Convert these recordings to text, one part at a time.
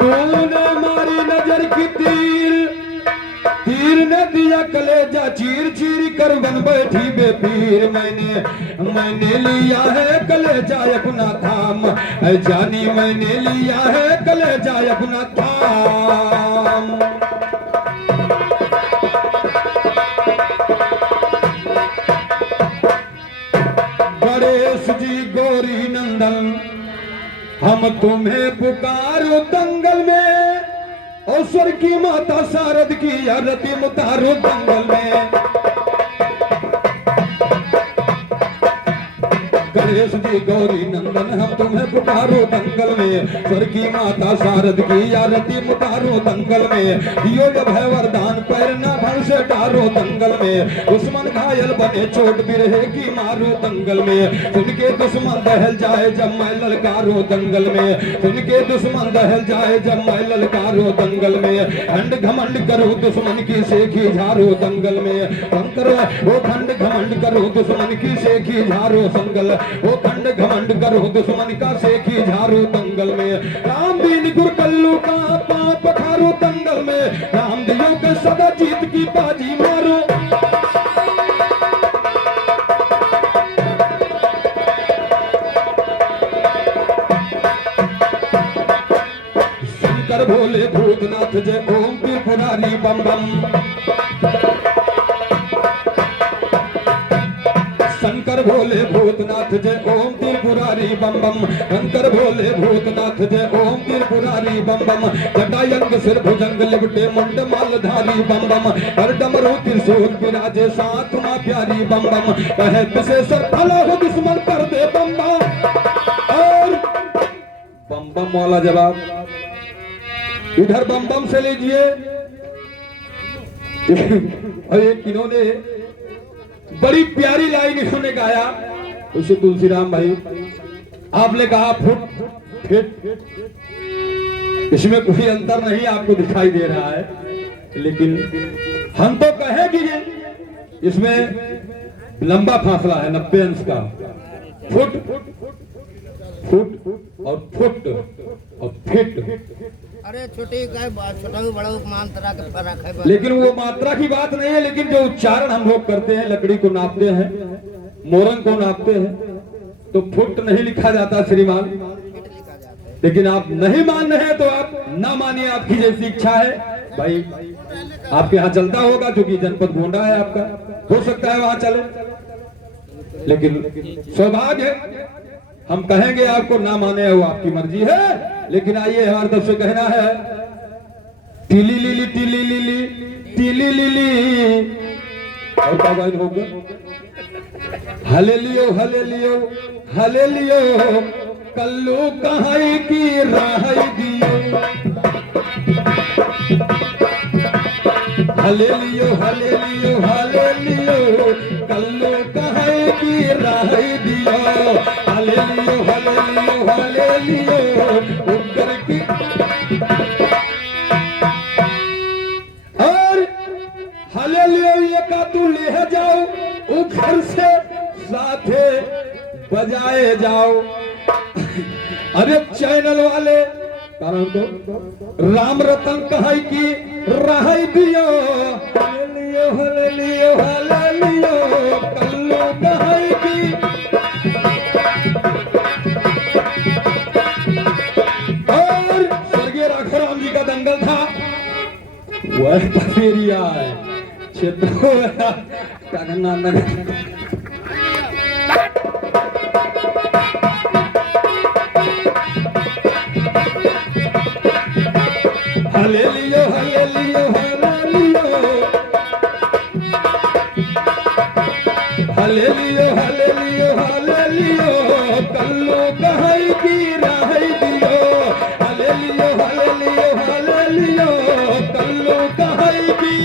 तूने मारी नजर की तीर ने दिया कलेजा चीर चीर कर बन बैठी बेपीर। मैंने लिया है कलेजा अपना थाम जानी, मैंने लिया है कलेजा अपना थाम। गणेश जी गौरी नंदन हम तुम्हें पुकारो दंगल में, और स्वर की माता शारद की आरती उतारो दंगल में। गणेश जी गौरी नंदन हम तुम्हें पुकारो दंगल में, स्वर की माता शारद की आरती उतारो दंगल में। दियो जब है वरदान पैर ना भर से डारो दंगल में, दुश्मन घायल बने चोट भी रहेगी मारो दंगल में। सुन के दुश्मन दहल जाए जब मैं ललकारो दंगल में, सुन के दुश्मन दहल जाए जब मैं ललकारो दंगल में। खंड घमंड करो दुश्मन की सेखी झारो दंगल में, करो वो खंड घमंड करो दुश्मन की सेखी झारो संगल, वो खंड घमंड करो दुश्मन का सेखी झारो दंगल में। राम दीन गुर कल्लू का पांव पखारो दंगल में, राम दियो के सदा जीत की बाजी मारो। शंकर भोले भूतनाथ जय ओम त्रिपुरारी बम बम। शंकर भोले भूतनाथ जय ओम त्रिपुरारी बम बम। शंकर भोले भूतनाथ जय ओम त्रिपुरारी बम बम। जटायंग सिर भुजंग लिपटे मुंड मालधारी बम बम। हर डमरू त्रिशूल विराजे साथ मां प्यारी बम बम। कहे तुसे सर भला हो दुश्मन कर दे बम बम। और बम बम वाला जवाब इधर बम बम से लीजिए। और एक इन्होंने बड़ी प्यारी लाइन इन्होंने गाया, उसे तुलसीराम भाई आपने कहा फुट फिट, इसमें कोई अंतर नहीं आपको दिखाई दे रहा है, लेकिन हम तो कहे कि इसमें लंबा फासला है 90 अंश का। फुट फुट और फुट और फिट। अरे छोटी छोटा भी बड़ा उपमान तरह का फर्क है, लेकिन वो मात्रा की बात नहीं है, लेकिन जो उच्चारण हम लोग करते हैं, लकड़ी को नापते हैं, मोरंग को नापते हैं, तो फुट नहीं लिखा जाता श्रीमान। लेकिन आप नहीं मान रहे हैं तो आप ना मानिए, आपकी जैसी इच्छा है भाई। आपके यहाँ चलता होगा क्योंकि जनपद गोंडा है आपका, हो सकता है वहां चले, लेकिन सौभाग्य है हम कहेंगे आपको, ना माने वो आपकी मर्जी है। लेकिन आइए हमारे तरफ से कहना है टीली लीली टीली लीली टीली लीली, और क्या गायन होगा? हले लियो हले लियो हले लियो कल्लू कहाई की राहई दियो। हले लियो हले लियो हले लियो कल्लू कहाई की राहई दियो। हले लियो हले लियो हले लियो उगर की। और हले लियो ये का तू ले जाओ घर से साथे बजाए जाओ। अरे चैनल वाले कारण तो राम रतन कहाई की रहाई दियो। हले लियो हले लियो हले लियो कल्लू कहाई की। और स्वर्गीय राघवराम जी का दंगल था, वह पथेरिया है क्षेत्र हले लियो हले लियो हले लियो हले लियो हले लियो हले लियो कल्लू कहाई की राहई दियो। हले लियो हले लियो हले लियो कल्लू कहाई की।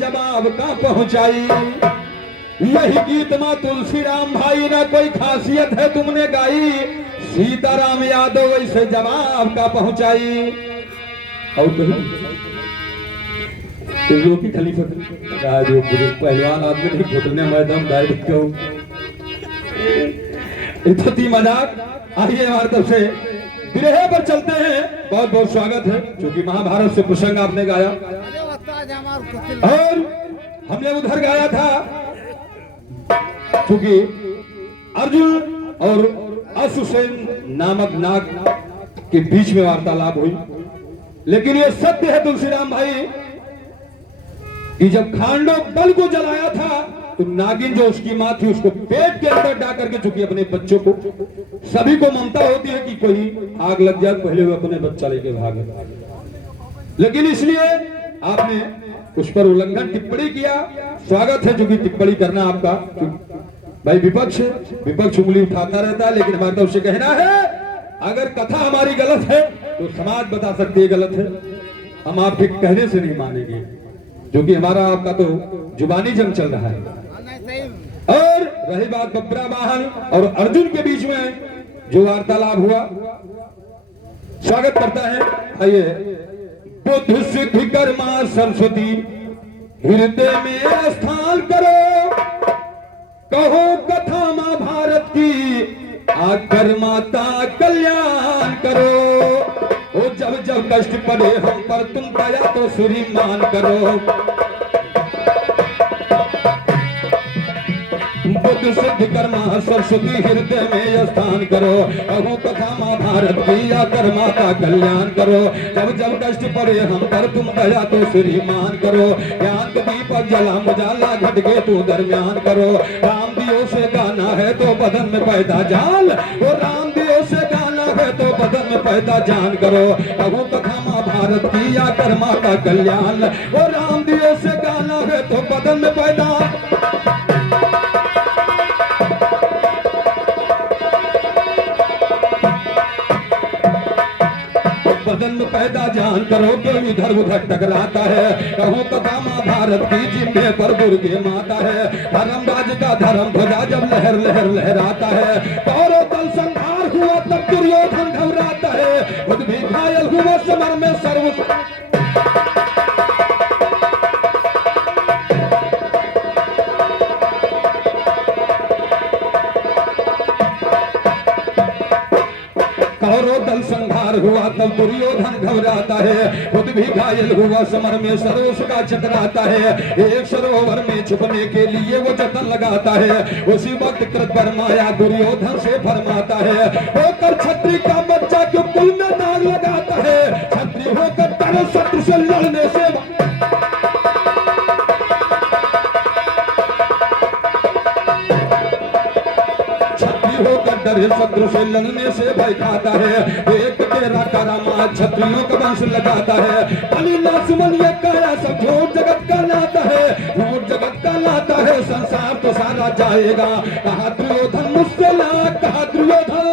जवाब का पहुंचाई। यही गीत मां तुलसी राम भाई ना कोई खासियत है तुमने गाई, सीताराम यादव वैसे जवाब का पहुंचाई। और तो की खलीफा जो पहलवान आदमी नहीं घुटने मैदान डायरेक्ट क्यों इतनी मजाक। आइए हमारे तरफ से विरह पर चलते हैं। बहुत बहुत स्वागत है, क्योंकि महाभारत से प्रसंग आपने गाया और हमने उधर गाया था, क्योंकि अर्जुन और अश्वसेन नामक नाग के बीच में वार्तालाप हुई। लेकिन ये सत्य है तुलसीराम भाई कि जब खांडव बल को जलाया था तो नागिन जो उसकी मां थी उसको पेट के अंदर डाल करके, चूंकि अपने बच्चों को, सभी को ममता होती है कि कोई आग लग जाए पहले वो अपने बच्चा लेके भागे, लेकिन इसलिए आपने उस पर उल्लंघन टिप्पणी किया। स्वागत है, जो कि टिप्पणी करना आपका भाई। विपक्ष उंगली उठाता रहता है, लेकिन हमारे तरफ से कहना है अगर कथा हमारी गलत है तो समाज बता सकती है गलत है, हम आपके कहने से नहीं मानेंगे, जो कि हमारा आपका तो जुबानी जंग चल रहा है। और रही बात बब्रा वाहन और अर्जुन के बीच में जो वार्तालाप हुआ, स्वागत करता है। आइए। बुद्ध सिद्धि कर्मा सरस्वती हृदय में स्थान करो, कहो कथा महाभारत की आकर माता कल्याण करो। ओ जब जब कष्ट पड़े हम पर तुम दया तो श्रीमान करो। बुद्ध सिद्धि कर्मा सरस्वती हृदय में स्थान करो, कहो कथा महाभारत की आकर माता कल्याण करो। जब जब कष्ट पड़े हम पर तुम दया तो श्रीमान करो। ज्ञान का दीपक जला मुजाला घट के तू दरमियान करो। राम दियो से गाना है तो बदन में पैदा जान, वो राम दियो से गाना है तो बदन में पैदा जान करो। कहो कथा महाभारत की आकर माता कल्याण, वो राम दियो से गाना है तो बदन में पैदा। बदन में पैदा जान करो, क्यों इधर उधर टकराता है। कहो कथा महाभारत की जिम्मे पर दुर्गे माता है। धर्म राज का धर्म ध्वजा जब लहर लहर लहराता है। कौरव दल संहार हुआ तब दुर्योधन घबराता है। खुद भी घायल हुआ समर में सर्व। कौरव दल संहार हुआ तब दुर्योधन घबराता है। खुद भी घायल हुआ समर में सरोस का चकराता है। एक सरोवर में छुपने के लिए वो जतन लगाता है। उसी वक्त कृत बरमाया दुर्योधन से फरमाता है, होकर छत्री का बच्चा क्यों कुल में दाग लगाता है। छत्री होकर डरे शत्रु से लड़ने से। होकर डरे शत्रु से लड़ने से भय खाता है। एक तेरा करामा छत्रियों का वंश लगाता है। बलि नासमन ये काया सब झूठ जगत का नाता है। झूठ जगत का नाता है, संसार तो सारा जाएगा। कहा दुर्योधन मुझसे ला, कहा दुर्योधन।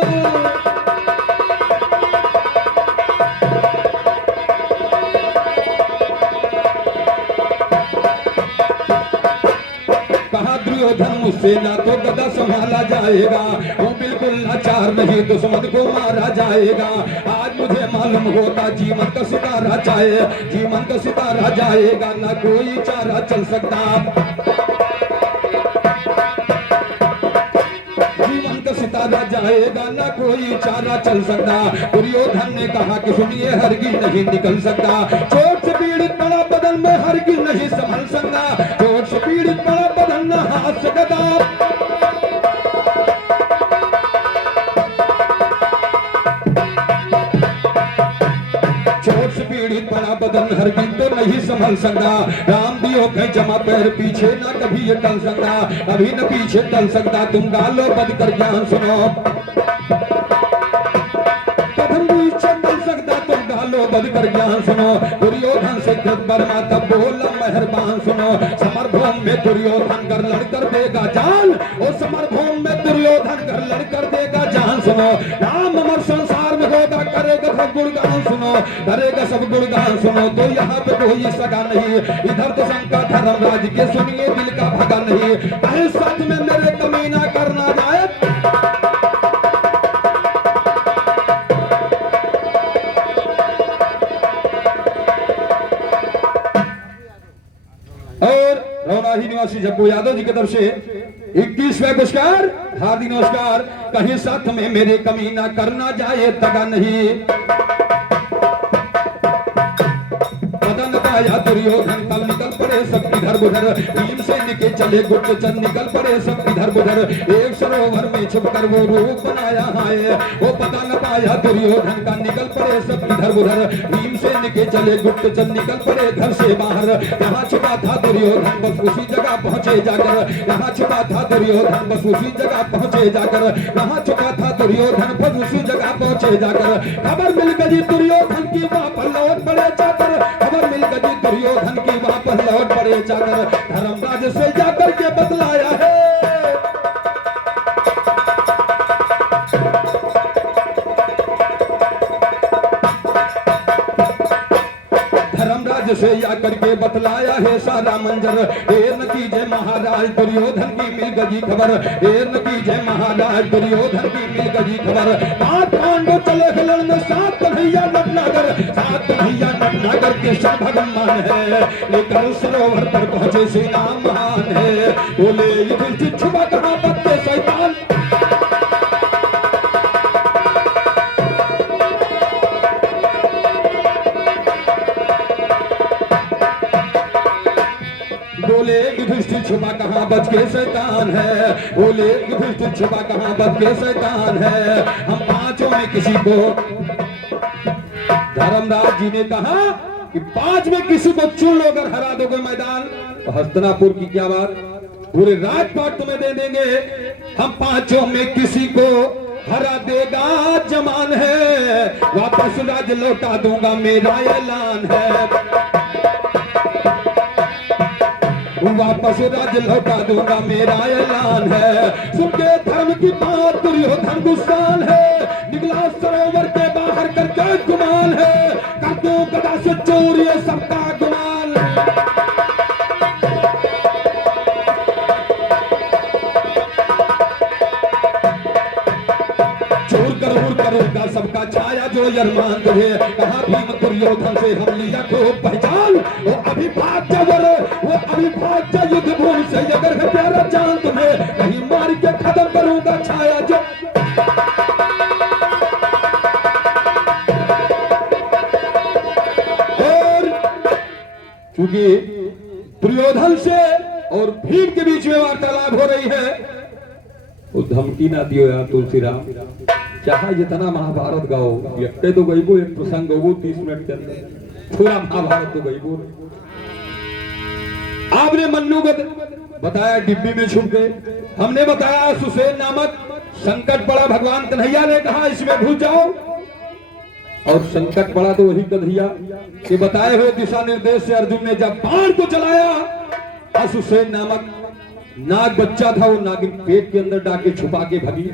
दुर्योधन मुझसे ना तो गदा संभाला जाएगा। वो बिल्कुल लाचार नहीं, दुश्मन को मारा जाएगा। आज मुझे मालूम होता जीवन का सितारा चाहे, जीवन का सितारा जाएगा, ना कोई चारा चल सकता। जीवन का सितारा जाएगा, ना कोई चारा चल सकता। दुर्योधन ने कहा कि सुनिए हरगिज नहीं निकल सकता। चोट से पीड़ित बड़ा बदन में हरगिज नहीं संभल सकता। चोट से पीड़ित बड़ा बदन न हाथ से गदा। चोट से पीड़ित बड़ा बदन हरगिज तो नहीं संभल सकता। राम दियो कहीं जमा पैर पीछे ना कभी ये टल सकता। अभी न पीछे टल सकता। तुम गालो बद कर ज्ञान सुनो। कदम पीछे टल सकता, तुम गालो बद कर ज्ञान सुनो। दुर्योधन से कृत बर्मा तब बोला मेहरबान सुनो। समरभूम में दुर्योधन कर लड़कर देगा जान। और समरभूम में दुर्योधन कर लड़कर देगा जान सुनो। राम अमर संसार में होगा करे धरेगा सब गुणगान सुनो, धरेगा सब गुणगान सुनो, तो यहाँ पे कोई सगा नहीं, इधर तो शंका धर्मराज के सुनिए दिल का भगा नहीं, कहीं साथ में मेरे कमी ना करना जाए। और रौनाही निवासी जग्गू यादव जी की तरफ से 21वां पुरस्कार, हार्दिक नमस्कार। कहीं साथ में मेरे कमी ना करना जाए दगा नहीं, पता न पाया दुर्योधन कल निकल पड़े सब इधर उधर, भीमसेन के चले गुप्तचर निकल पड़े सब इधर उधर, एक सरोवर में छुपकर वो रूप बनाया है, वो पता न पाया दुर्योधन का निकल पड़े सब इधर उधर, भीमसेन के चले गुप्तचर निकल पड़े घर से बाहर, यहाँ छुपा था दुर्योधन बस उसी जगह पहुंचे जाकर, यहाँ छुपा था दुर्योधन बस उसी जगह पहुंचे जाकर, यहाँ छुपा था दुर्योधन बस उसी जगह पहुंचे जाकर, खबर मिल गई दुर्योधन की वहां पर लौट पड़े जाकर, खबर मिल गई दुर्योधन की वहां पर लौट पड़े जाकर, धर्मराज से जाकर के बतलाया है, धर्मराज से आकर के बतलाया है सारा मंजर, एर न कीजिए महाराज दुर्योधन की मिल गई खबर, एर न कीजिए महाराज दुर्योधन की मिल गई खबर, 5 पांडव चले हिलन में 7 कन्हैया नटनागर, 7 कन्हैया नटनागर के सब भगवान है, लेकर सरोवर पर पहुंचे सेना महान है, बोले युधिष्ठिर छुपा कहां बत्ते शैतान, बोले युधिष्ठिर छुपा कहां बच के शैतान है, बोले युधिष्ठिर छुपा कहां बच के शैतान है, हम पांचों में किसी को, धर्मराज जी ने कहा कि 5 में किसी को चुन लो, अगर हरा दोगे मैदान तो हस्तिनापुर की क्या बात, पूरे राजपाट तुम्हें दे देंगे, हम 5 में किसी को हरा देगा जमान है, वापस राज लौटा दूंगा मेरा ऐलान है, वापस राज लौटा दूंगा मेरा ऐलान है, सुन के धर्म की बात दुर्योधन गुस्सान है, निकला सरोवर के बाहर करके गुमान है, कर दो गदा से चोर ये सबका गुमान, चोर करूर करूंगा सबका छाया जो अरमान तुझे, कहा भीम दुर्योधन से हम लिया को पहचान, वो अभी भाग जा वो अभी भाग जा युद्ध भूमि से, अगर है प्यारा जान तुम्हें कहीं मार के खत्म करूंगा छाया जो, और क्योंकि दुर्योधन से और भीम के बीच में वार्तालाप हो रही है, वो धमकी ना दियो यार तुलसीराम, चाहे जितना महाभारत गाओ, ये तो गई वो एक प्रसंग हो 30 मिनट के अंदर पूरा महाभारत तो गई वो, आपने मन्नू को बताया डिब्बी में छुप गए, हमने बताया सुसेन नामक संकट पड़ा, भगवान कन्हैया ने कहा इसमें घुस जाओ, और संकट पड़ा तो वही कन्हैया के बताए हुए दिशा निर्देश से अर्जुन ने जब बाण को चलाया, असुसेन नामक नाग बच्चा था, वो नागिन पेट के अंदर डाके छुपा के भगी,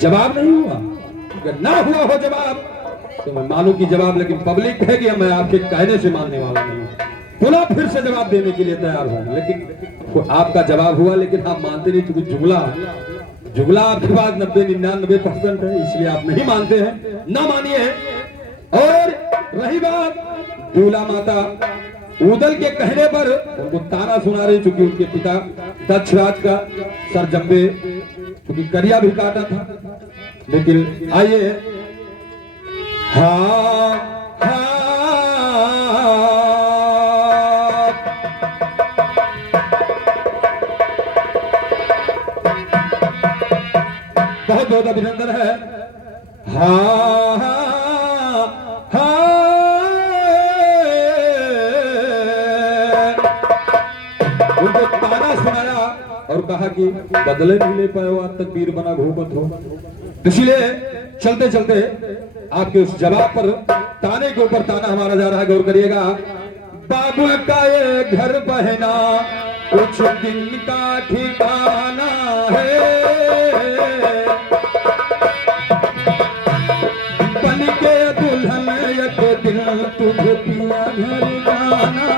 जवाब नहीं हुआ, अगर ना हुआ हो जवाब तो मैं मानू की जवाब, लेकिन पब्लिक कहेगी मैं आपके कहने से मानने वाला नहीं हूं, पुनः फिर से जवाब देने के लिए तैयार हूं, लेकिन आपका जवाब हुआ लेकिन आप मानते नहीं, क्योंकि जुगला आपके पास 90-99% है, इसलिए आप नहीं मानते हैं, ना मानिए। और रही बात दूल्हा माता उदल के कहने पर उनको ताना सुना रही, चूंकि उनके पिता दक्षराज का सर जम्बे क्योंकि करिया भी काटा था, लेकिन आइए बहुत बहुत अभिनंदन है। उनको ताना सुनाया और कहा कि बदले नहीं ले पाए, आज तक वीर बना घूमत हो, इसलिए चलते चलते आपके उस जवाब पर ताने के ऊपर ताना हमारा जा रहा है, गौर करिएगा। बाबू का ये घर बहना कुछ दिन का ठिकाना है, बन के दुल्हा घर जाना।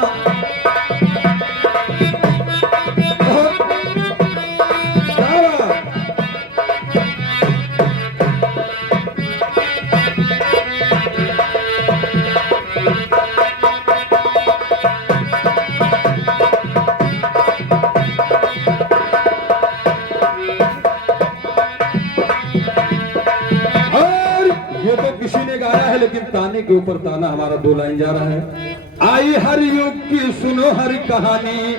ये तो किसी ने गाया है, लेकिन ताने के ऊपर ताना हमारा 2 लाइन जा रहा है। आई हर युग की सुनो हर कहानी,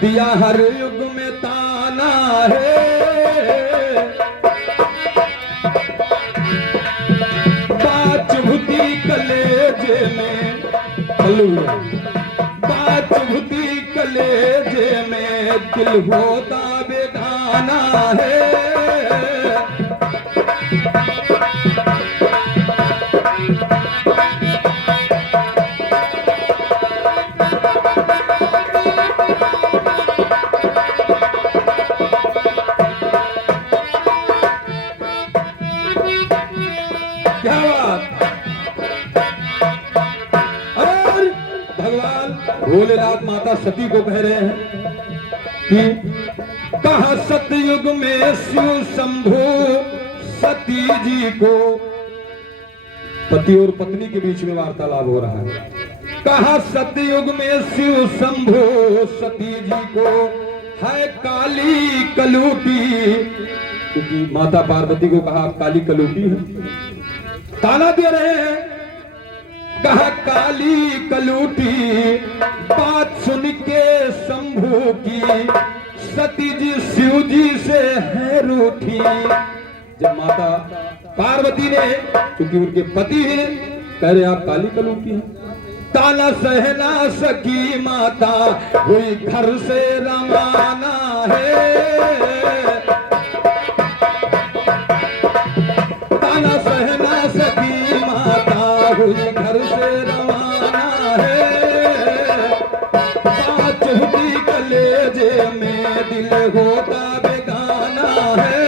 दिया हर युग में ताना है। बात चुभती कलेजे में, बात चुभती कलेजे में, दिल होता बेगाना है। क्या बात। और भगवान भोलेनाथ माता सती को कह रहे हैं कि कहा सतयुग में शिव शंभु सती जी को, पति और पत्नी के बीच में वार्तालाप हो रहा है। कहा सतयुग में शिव शंभु सती जी को है काली कलूटी, क्योंकि माता पार्वती को कहा काली कलूटी है, ताना दे रहे हैं। कहा काली कलूटी, बात सुन के शंभू की सती जी शिव जी से है रूठी। जब माता पार्वती ने, क्योंकि उनके पति हैं, कह रहे आप काली कलूटी हैं, ताना सहना सकी माता हुई घर से रवाना है। ताना सहना सकी माता हुई घर से रवाना है। बात चुभती कलेजे में, दिल होता बेगाना है।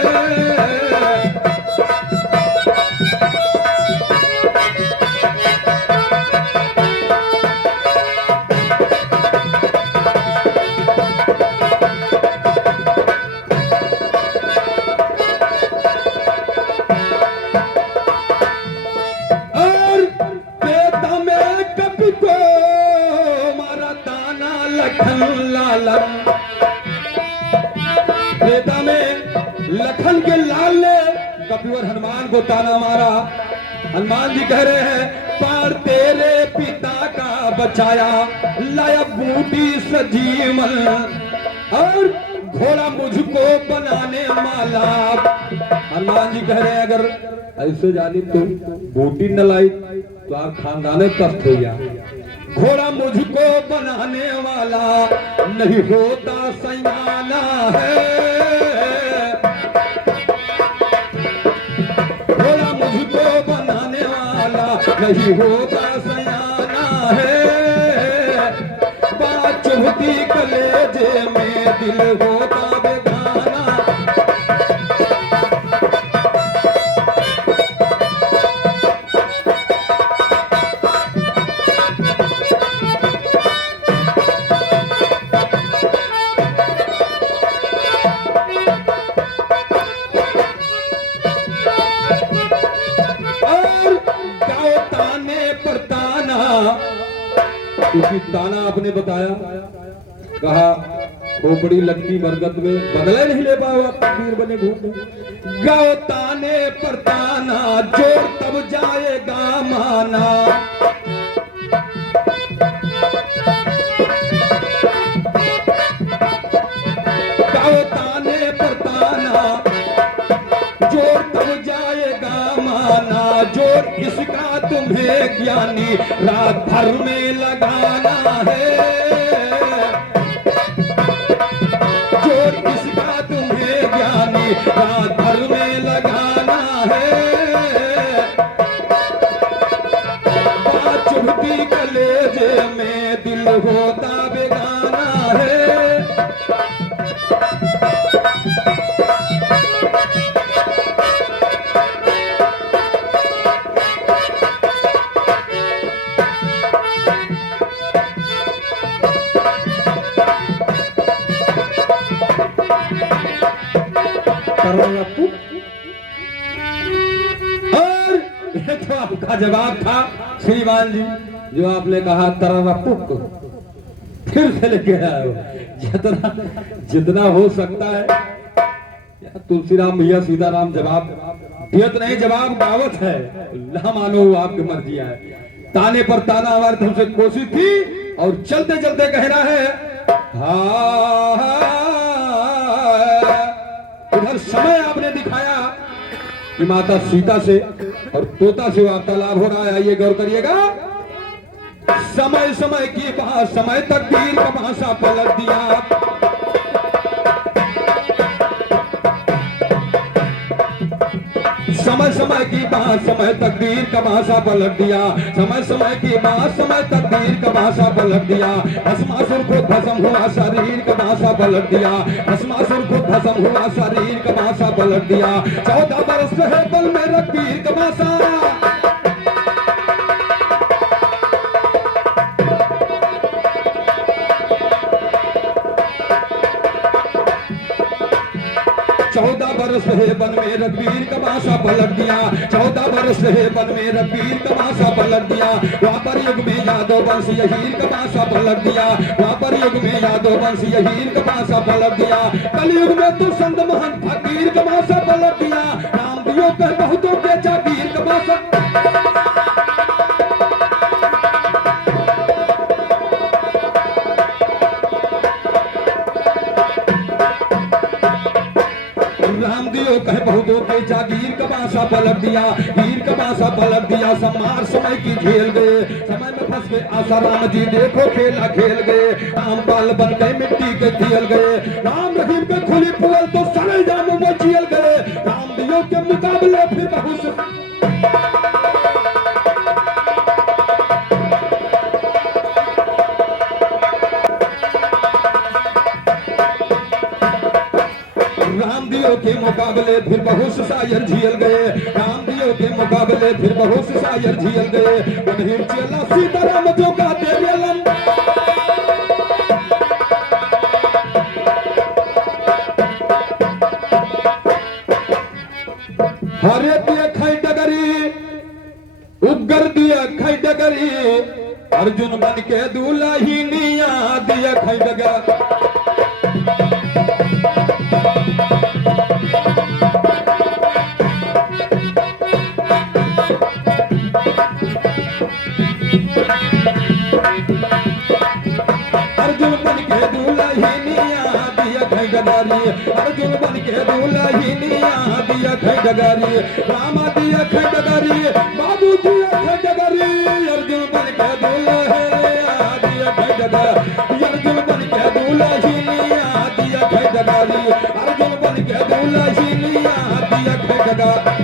त्रेता में लखन के लाल ने कपिवर हनुमान को ताना मारा। हनुमान जी कह रहे हैं पार तेरे पिता का बचाया, लाया बूटी सजीवन, और घोड़ा मुझको बनाने वाला। हनुमान जी कह रहे हैं अगर ऐसे जानी तो बूटी न लाई तो आप खानदाने तख्त हो गया। घोड़ा मुझको बनाने वाला नहीं होता सयाना है। घोड़ा मुझको बनाने वाला नहीं होता सयाना है। बात चुभती कलेजे में, दिल होता बेगाना। क्योंकि ताना आपने बताया, कहा खोपड़ी लटकी बरगद में, बदले नहीं ले पाओ आप तकदीर बने घूमने। गाओ ताने पर ताना, जोर तब जाएगा माना। गाओ ताने पर ताना, जोर तब जाएगा माना। जोर इसका तुम्हें ज्ञानी रात भर में लगाना है। जोर इसका तुम्हें ज्ञानी रात भर में लगाना है। बात चुभती कलेजे में, दिल होता बेगाना है। तरवपुट। और ये तो आपका जवाब था श्रीमान जी, जो आपने कहा तरवपुट, फिर से लेके आए हो। जितना जितना हो सकता है। तुलसीराम भैया सीताराम जवाब दियत नहीं, जवाब दावत है, ना मानो आपकी मर्जी है। ताने पर ताना हमारे तरफ से कोशिश थी और चलते चलते कहना है उधर समय आपने दिखाया कि माता सीता से और तोता से वार्तालाप हो रहा है। आइए गौर करिएगा। समय समय की बात, समय तकदीर का भाषा पलट दिया। समय समय की बात, समय तकदीर का भाषा पलट दिया। समय समय की बात, समय तकदीर का भाषा पलट दिया। भस्मासुर को भस्म हुआ शरीर का भाषा पलट दिया। भस्मासुर को भस्म हुआ शरीर का भाषा पलट दिया। 14 बरस रहे बल में रघुवीर का भाषा। 14 बरस है बन में रघुवीर का भाषा पलट दिया। 14 बरस है बन में रघुवीर का भाषा पलट दिया। द्वापर युग में यादव वंश हीर का भाषा पलट दिया। द्वापर युग में यादव वंश हीर का भाषा पलट दिया। कलयुग में तो संत महंत फकीर का भाषा पलट दिया। राम दियो कह बहुतों के जागीर का भाषा। रामदियो कहे बहुतों के जागीर का भाषा पलट दिया। हीर का भाषा पलट दिया। समार समय की झेल गए, समय में फंस गए आशा राम जी देखो खेला खेल गए। राम बाल बन गए मिट्टी के झील गए। राम रहीम के खुली पुअल तो सारे जामों में झील गए। रामदियो के मुकाबले फिर बहुत रामदियो के मुकाबले फिर बहुत शायर झील गए। रामदियो के मुकाबले फिर बहुत शायर झील गए। उन्हें चला सीताराम जो गाते बेलन। हरे दिए खाई डगरी, उगर दिया खाई डगरी। अर्जुन बन के दुल्हनिया दिया खाई डगर। अर्जुन बन के दुल्हनिया दिया खाई डगारी। अर्जुन बन के दुल्हनिया दिया खाई डगारी। रामा दिया खाई डगारी, बाबू दिया खाई डगारी। अर्जुन बन के दुल्हनिया दिया खाई डगारी। अर्जुन बन के दुल्हनिया दिया खाई डगारी। अर्जुन बन के दुल्हनिया दिया खाई डगारी।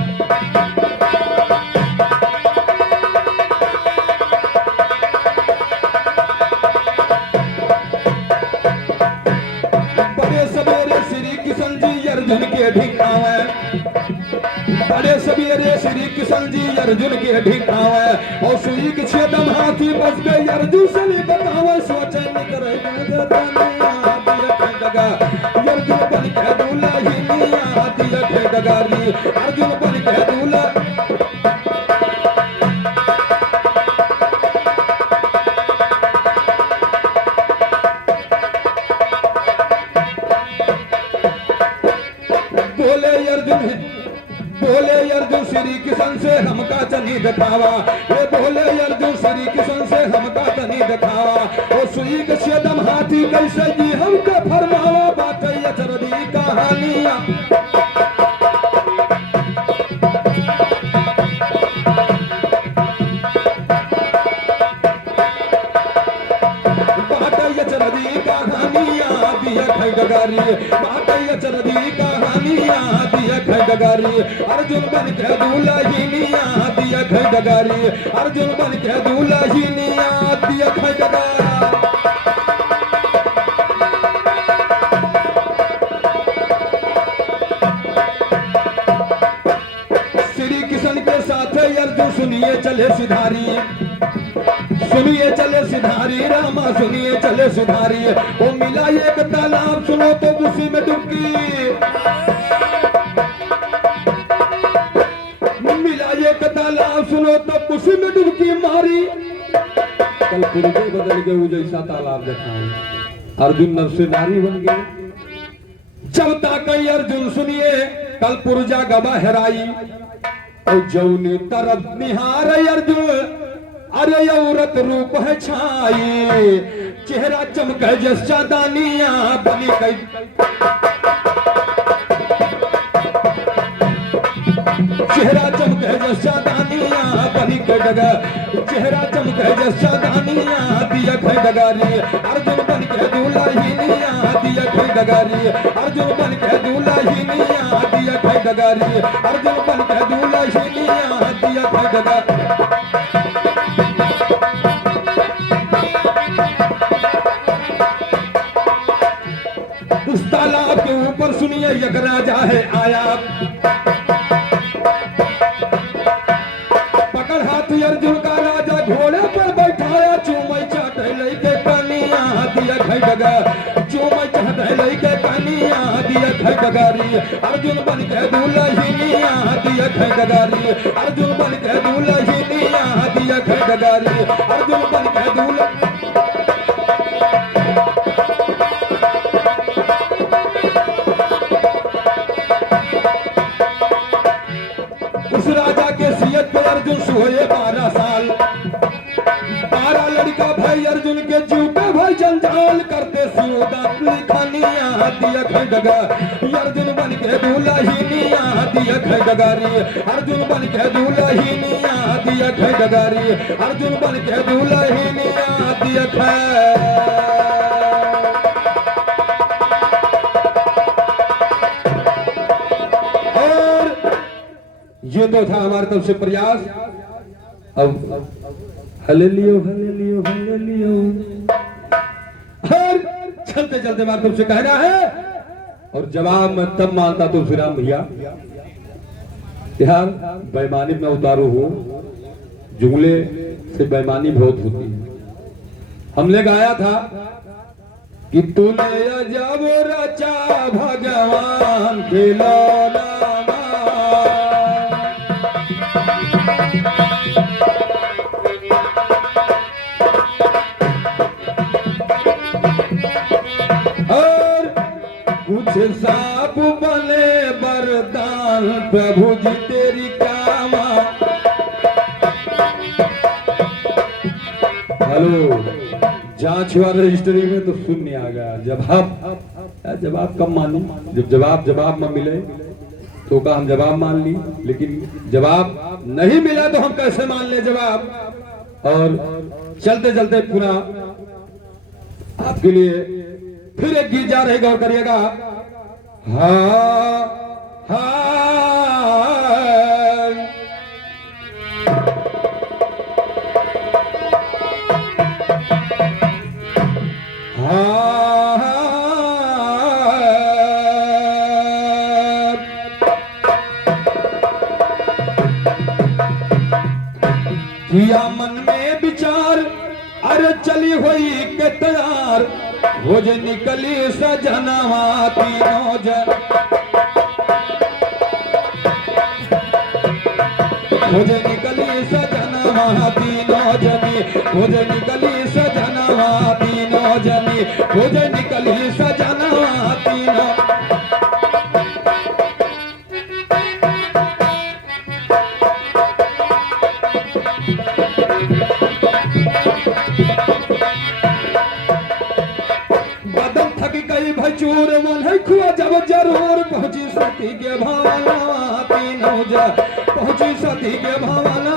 अर्जुन के ढिकावे, बड़े सवेरे श्री कृष्ण जी अर्जुन के ढिकावे। और सुई के छेदम हाथी बस गई अर्जुन से नहीं बतावे। सोचे करे अर्जुन बन के दुल्हनिया दिया खाई डगारी। अर्जुन बन के दूल्हा बोले अर्जुन श्री कृष्ण से हमका चनी दिखावा। ये बोले अर्जुन श्री कृष्ण से हमका चनी दिखावा। और सुई के छेदम हाथी कैसे जी हमको फरमावा। बात अचरदी कहानियां दिया खाई डगारी। बात चरदी कहानियां दिया खाई डगारी। अर्जुन बन के दुल्हनिया दिया खाई डगारी। अर्जुन बन के दुल्हनिया दिया खाई डगारी। श्री कृष्ण के साथ अर्जुन सुनिए चले सिधारी। सुनिए चले सिधारी, रामा सुनिए चले सिधारी। वो मिला एक तालाब सुनो तो उसी में डुबकी। पुरजे बदल गए वो जैसा तालाब देखा। अर्जुन नर से नारी बन गए। जब तक अर्जुन सुनिए कल पुरजा गवा हेराई और जौनी तरफ निहार अर्जुन अरे औरत रूप है छाई चेहरा चमक जैसा दानिया बनी गई। चेहरा चमक जैसा दानिया बनी के डगा चेहरा चमक जैसा दानिया दिया खे डगारी अर्जुन बन के दुल्हनिया दिया खे डगारी अर्जुन बन के दुल्हनिया दिया खे डगारी अर्जुन बन के दुल्हनिया दिया खे डगारी। उस तालाब के ऊपर सुनिए एक राजा है आया पकड़ हाथ अर्जुन का राजा घोड़े पर बैठाया चूमई चाटे लेके कनिया दिया खाई डगा चूमई चाटे लेके कनिया दिया खाई डगारी अर्जुन बन के दुल्हनिया दिया खाई डगारी अर्जुन बन के दुल्हनिया दिया खाई डगारी अर्जुन बन के दुल्हन। राजा के सियत पे अर्जुन सोए 12 साल 12 लड़का भाई अर्जुन के जीव पे भाई जंजाल करते खानिया दिया खाई डगा अर्जुन बन के दुल्हनिया दिया खाई डगारी अर्जुन बन के दुल्हनिया दिया खाई डगारी अर्जुन बन के दुल्हनिया दिया खाई। ये तो था हमारे तरफ से प्रयास। अब हालेलुया हालेलुया हालेलुया और चलते चलते हमारे तरफ से कहना है और जवाब मैं तब मानता तो श्री राम भैया यार बेईमानी में उतारू हो जुमले से बेईमानी बहुत होती है। हमने गाया था कि तूने जब रचा भगवान खिलौना सांप बने वरदान प्रभु जी तेरी कामा। हेलो जांच हुआ रजिस्ट्री में तो शून्य आ गया जवाब कम मानी जब जवाब में मिले तो का हम जवाब मान ली लेकिन जवाब नहीं मिला तो हम कैसे मान ले जवाब। और चलते चलते पुनः आपके लिए फिर एक गीत जा रहे गौर करिएगा। हाँ किया मन में विचार अरे चली हुई के तैयार हो जे निकली सजनवा तीनों जन हो जे निकली सजनवा तीनों जनी हो जे निकली सजनवा तीनों जनी हो जे निकली सजनवा तीनों। चूर मन है खुआ जब जरूर पहुंची सती के भावना तीनों जा पहुंची सती के भावना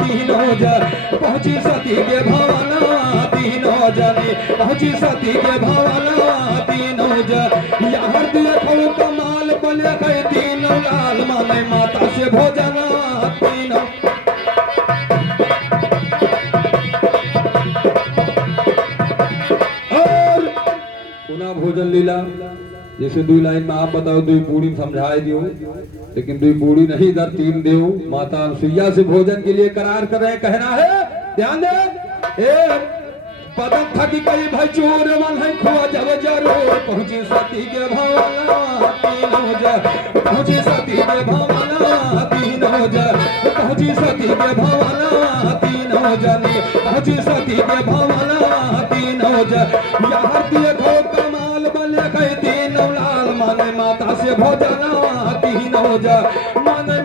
तीनों जा पहुंची सती के भावना तीनों जनी पहुंची सती के भावना तीनों जा यहाँ देखो कमाल बने गए तीनों लाल माने माता से भोजना तीनों। भोजन लीला जैसे 2 लाइन में आप बताओ 2 पूरी समझाए दियो लेकिन 2 पूरी नहीं इधर 3 देव माता अनुसुईया से भोजन के लिए करार कर रहे कहना है ध्यान दे पदम थकी कई भाई चोर मन है खुआ जब जरूर पहुंची सती के भावना तीनों जा पहुंची सती के भावना तीनों जा पहुंची सती के भावना तीनों तीनों जनी हजी सती के भवनवा तीनों जन यार देखो कमाल बने गए तीनों लाल माने माता से भोजनवा तीनों जन माने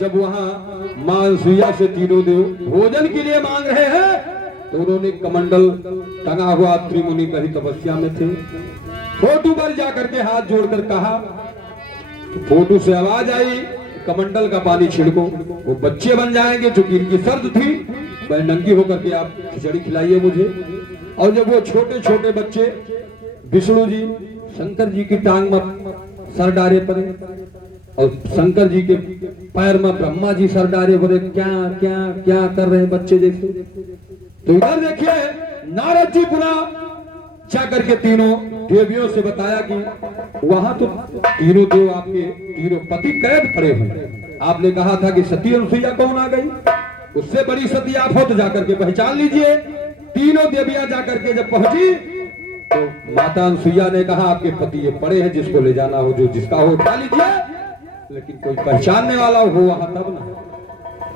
जब वहां मानसूया से तीनों देव भोजन के लिए मांग रहे हैं तो उन्होंने कमंडल टंगा हुआ त्रिमुनि कहीं तपस्या में थे फोटो पर जाकर के हाथ जोड़कर कहा तो फोटो से आवाज आई कमंडल का पानी छिड़को वो बच्चे बन जाएंगे चूंकि इनकी शर्त थी मैं नंगी होकर के आप खिचड़ी खिलाइए मुझे। और जब वो छोटे छोटे बच्चे विष्णु जी शंकर जी की टांग में सर डारे पड़े और शंकर जी के पैर में ब्रह्मा जी सर डारे पड़े क्या क्या क्या कर रहे हैं बच्चे देखो। तो इधर देखिए नारद जी पुनः जा करके तीनों देवियों से बताया कि वहां तो तीनों देव आपके तीनों पति कैद खड़े हुए। आपने कहा था कि सती अनुसुईया कौन आ गई, उससे बड़ी सती आप हो तो जाकर के पहचान लीजिए। तीनों देवियां जाकर के जब पहुंची तो माता अनुसुईया ने कहा आपके पति ये पड़े हैं, जिसको ले जाना हो जो जिसका हो उठा लीजिए, लेकिन कोई पहचानने वाला हो वहां तब ना।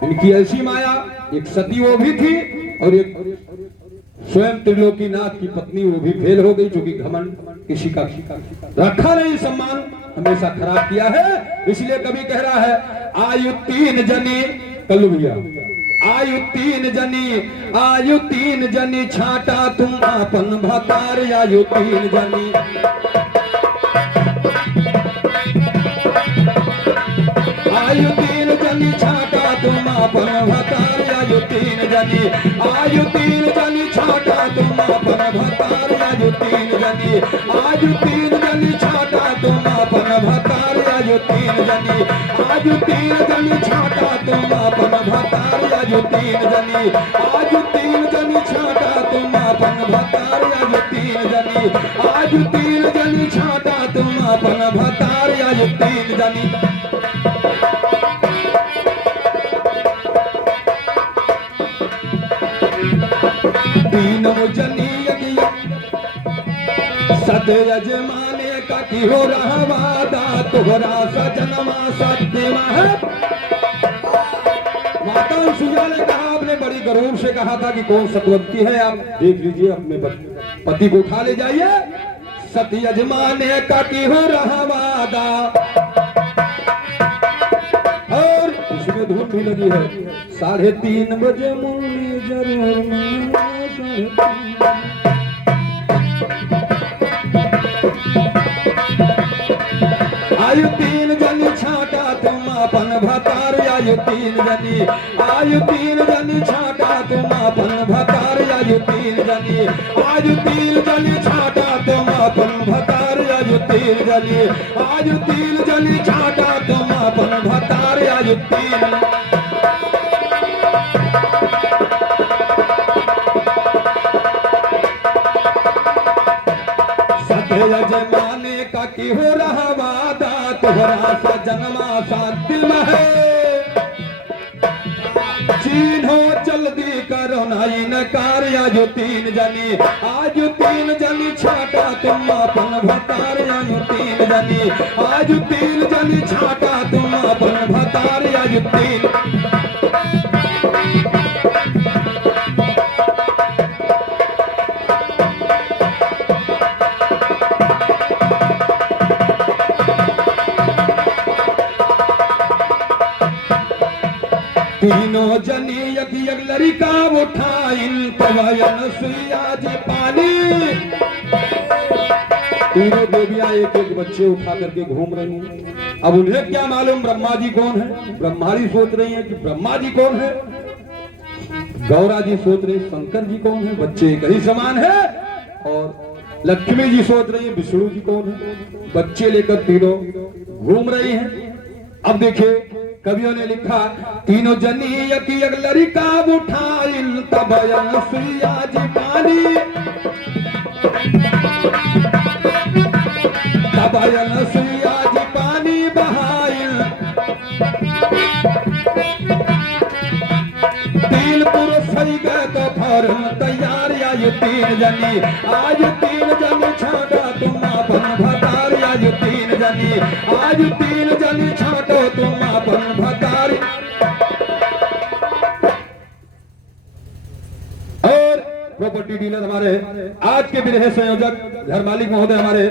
इनकी ऐसी माया, एक सती वो भी थी और एक स्वयं त्रिलोकीनाथ की पत्नी वो भी फेल हो गई, जो कि घमंड किसी का रखा नहीं, सम्मान हमेशा खराब किया है। इसलिए कभी कह रहा है आयु तीन जनी कल्लू भैया आयु तीन जनी छाटा तुम आपन भतार आयु तीन जनी आयु तीन जनी छाटा तुम आपन भतार आयु तीन जनी आयु तीन जनी छाटा तुम आपन भतार आयु तीन जनी आयु तीन जनी छाटा तुम आपन भतार आयु तीन जनी आयु तीन जनी छाटा तुम आपन भतार आयु तीन जनी आयु तीन जनी छाटा तुम आपन भतार आयु तीन जनी आयु तीन जनी छाटा तुम आपन भतार आयु तीन जनी। तीनों जनी सत यजमाने का की हो रहा वादा तोहरा सजनमा सत्यमा है। माता अनुसुईया ने कहा, आपने बड़ी गरूर से कहा था कि कौन सतवंती है, आप देख लीजिए अपने पति को उठा ले जाइए। सत यजमाने का की हो रहा वादा और उसमें धूम भी लगी है 3:30 बजे मुन्नी जरूर आयु तीन जनी छाटा तुम अपन भतार आयु तीन जनी आयु तीन जनी छाटा तुम अपन भतार आयु तीन जनी आयु तीन जनी छाटा तुम अपन भतार आयु तीन जनी आयु तीन जनी छाटा तुम अपन भतार आयु तीन। यजमाने का की हो रहा वादा तोहरा सा जन्मा सा दिल में है चिन्हो जल्दी करो नाई न कार्य आयु तीन जनी आयु तीन जनी छाटा तुम अपन भतार आयु तीन जनी आयु तीन जनी छाटा तुम अपन भतार आयु तीन। तीनों जनी यक यक लड़का उठाइन पवयन सुइया जी पानी। तीनों देवियां एक एक बच्चे उठा करके घूम रही हैं। अब उन्हें क्या मालूम ब्रह्मा जी कौन है। ब्रह्मा जी सोच रही हैं कि ब्रह्मा जी कौन है, गौरा जी सोच रही शंकर जी कौन है, बच्चे एक ही समान है। और लक्ष्मी जी सोच रही है विष्णु जी कौन है, बच्चे लेकर तीनों घूम रही हैं। अब देखिए कवियों ने लिखा तीनों जनी यक यक लड़का उठाइन तबयन सुइया जी पानी तबयन सुइया जी पानी बहाइन जनी आज 3 जनी छाटो तुम अपन भतारी आज 3 जनी आज 3 जनी छाटो तुम अपन भतारी। और प्रॉपर्टी डीलर हमारे आज के विरह संयोजक घर मालिक महोदय हमारे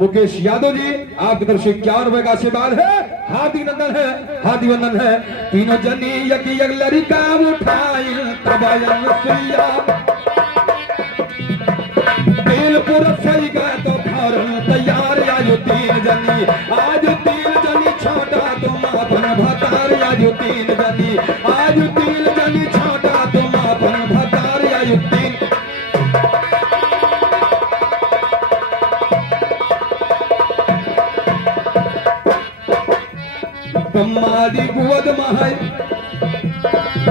मुकेश यादव जी, आपकी तरफ से 51 रुपए का आशीर्वाद है, हार्दिक नंदन है, हार्दिक वंदन है। तीनों जनी यकी यक लड़का उठाई तबयन सुइया बेलपुर सही गए तो घर तैयार आज 3 जनी आज 3 जनी छाटा तुम अपन भतारी आज 3 जनी आज 3 जनी छाटा तुम अपन भतारी आज 3। ब्रह्मादि गुवद महाय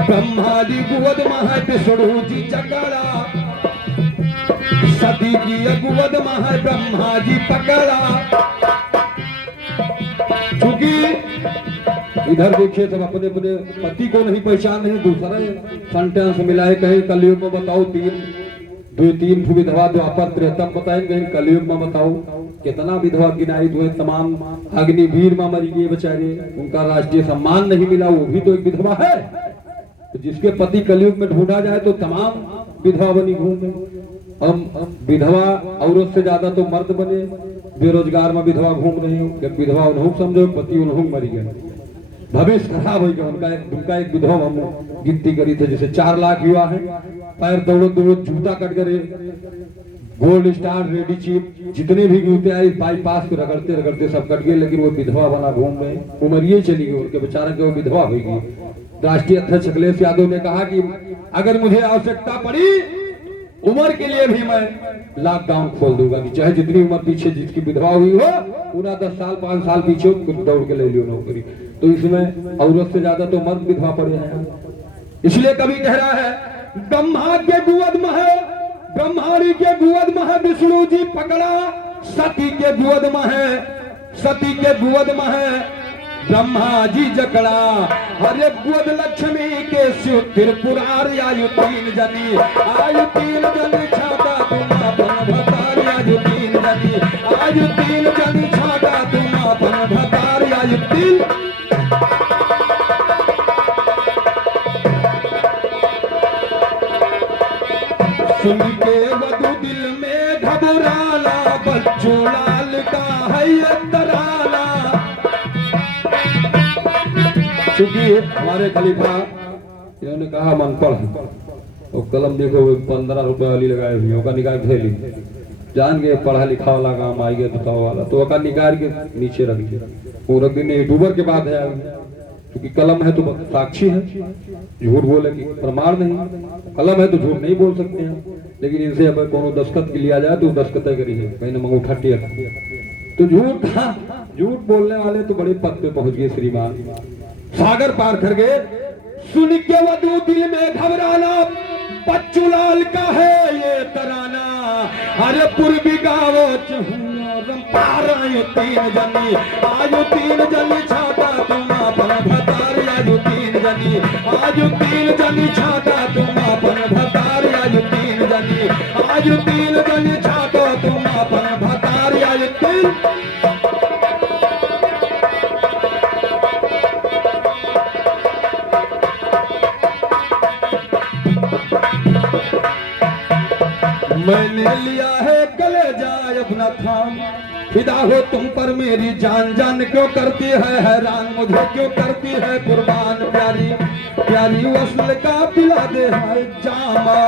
ब्रह्मादि गुवद महाय विष्णु जी चकड़ा सती जी गुवद महाय ब्रह्मा जी पकड़ा। चूंकि इधर देखिए सब अपने अपने पति को नहीं पहचान नहीं, दूसरा सेंटेंस मिला है, कहीं कलयुग में बताओ 3 विधवा द्वापर त्रेतम बताए, कहीं कलयुग में बताओ कितना विधवा गिनाई हुए, तमाम अग्निवीर में मरी गए बेचारे, उनका राष्ट्रीय सम्मान नहीं मिला, वो भी तो एक विधवा है। तो जिसके पति कलयुग में ढूंढा जाए तो तमाम विधवा बनी घूमे। हम विधवा औरत से ज्यादा तो मर्द बने, बेरोजगार में विधवा घूम रही हूँ, जब विधवा उन्होंने समझो पति उन्होंने मरी गए, भविष्य खराब हो गया उनका एक विधवा हम गिनती करी थे, जैसे 4 लाख युवा है, पैर दौड़ो दौड़ो जूता कट करे, गोल्ड स्टार रेडी चीप जितने भी जूते आए बाईपास को रगड़ते रगड़ते सब कट गए, लेकिन वो विधवा बना घूम रहे, उम्र चली गई उनके बेचारे के, वो विधवा हो गई। राष्ट्रीय अध्यक्ष अखिलेश यादव ने कहा कि अगर मुझे आवश्यकता पड़ी उम्र के लिए भी मैं लॉकडाउन खोल दूंगा, कि चाहे जितनी उम्र पीछे जिसकी विधवा हुई हो पूरा 10 साल 5 साल पीछे दौड़ के ले लियो नौकरी। तो इसमें औरत से ज्यादा तो मर्द विधवा पड़े हैं। इसलिए कभी कह रहा है ब्रह्मा के गुवद में है ब्रह्मारी के गुवद में है विष्णु जी पकड़ा, सती के गुवद में है सती के गुवद में है ब्रह्मा जी जकड़ा। हरे गुवद लक्ष्मी के शिव त्रिपुरारी आयु 3 जनी आयु 3 जनी छाटा तुम अपन भतारी आयु 3 जनी आयु 3 जनी छाटा तुम अपन भतारी आयु 3। सुन के वधु दिल में घबराना बच्चू लाल का है ये तराना। क्योंकि हमारे खलीफा इन्होंने कहा मन पढ़, वो कलम देखो 15 रुपए वाली लगाए हुई, वो का निकाल थैली जान के पढ़ा लिखा वाला काम आई गया बताओ वाला, तो वो निकाल के नीचे रख दिया। वो रख देने यूट्यूबर के बाद है, क्योंकि कलम है तो साक्षी है, झूठ बोले कि प्रमाण नहीं, कलम है तो झूठ नहीं बोल सकते हैं। लेकिन इनसे अगर कोनो दस्तखत लिया जाए तो दस्तखत करी है, कहीं ना मंगूठा टेक, तो झूठ बोलने वाले तो बड़े पद पे पहुंच गए श्रीमान, सागर पार कर गए। सुन के वधु दिल में घबराना बच्चू लाल का है ये तराना। अरे पूर्वी गावो आयु 3 जनी आयु 3 जनी छाटा तुम अपन भतारी आयु 3 जनी आयु 3 जनी छाटा तुम अपन भतारी आयु 3 जनी आयु 3 जनी छाटो तुम अपन भतारी आयु 3। मैंने लिया है गले जाए अपना थाम, फिदा हो तुम पर मेरी जान जान क्यों करती है हैरान, मुझे क्यों करती है कुर्बान, प्यारी प्यारी वसल का पिला दे है जामा।